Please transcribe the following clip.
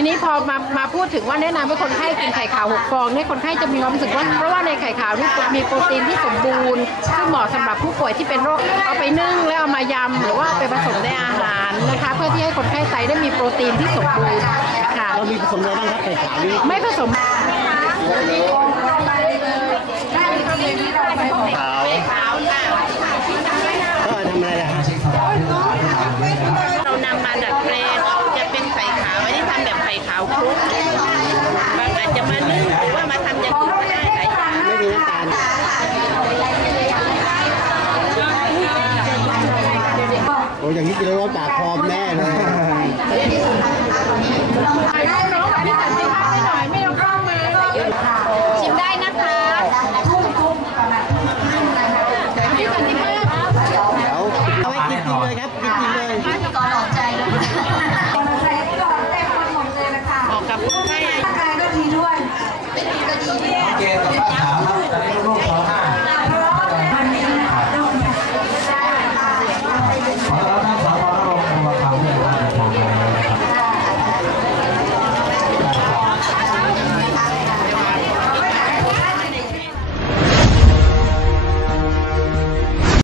ทีนี้พอมามาพูดถึงว่าแนะนำให้คนไข้กินไข่ขาวหกฟองเนี่ยคนไข้จะมีความรู้สึกว่าเพราะว่าในไข่ขาวนี่มีโปรตีนที่สมบูรณ์ซึ่งเหมาะสำหรับผู้ป่วยที่เป็นโรคเอาไปนึ่งแล้วเอามายำหรือว่าเอาไปผสมในอาหารนะคะ เพื่อที่ให้คนไข้ไตได้มีโปรตีนที่สมบูรณ์ค่ะเรามีผสมอะไรบ้างครับไข่ขาวนี่ไม่ผสมขาวขาวค่ะก็ทำอะไรล่ะฮะเรานำมาดัดแปลงจะเป็นไข่ขาวอันนี้ทำแบบไข่ขาวคลุกบางอาจจะมานึ่งหรือว่ามาทำอย่างอื่นก็ได้หลายอย่าง ไม่มีน้ำตาล โอ้อย่างนี้กินแล้วร้อนปากคอแม่เลยถ่ายรูปน้องกับพี่สันติภาพให้หน่อ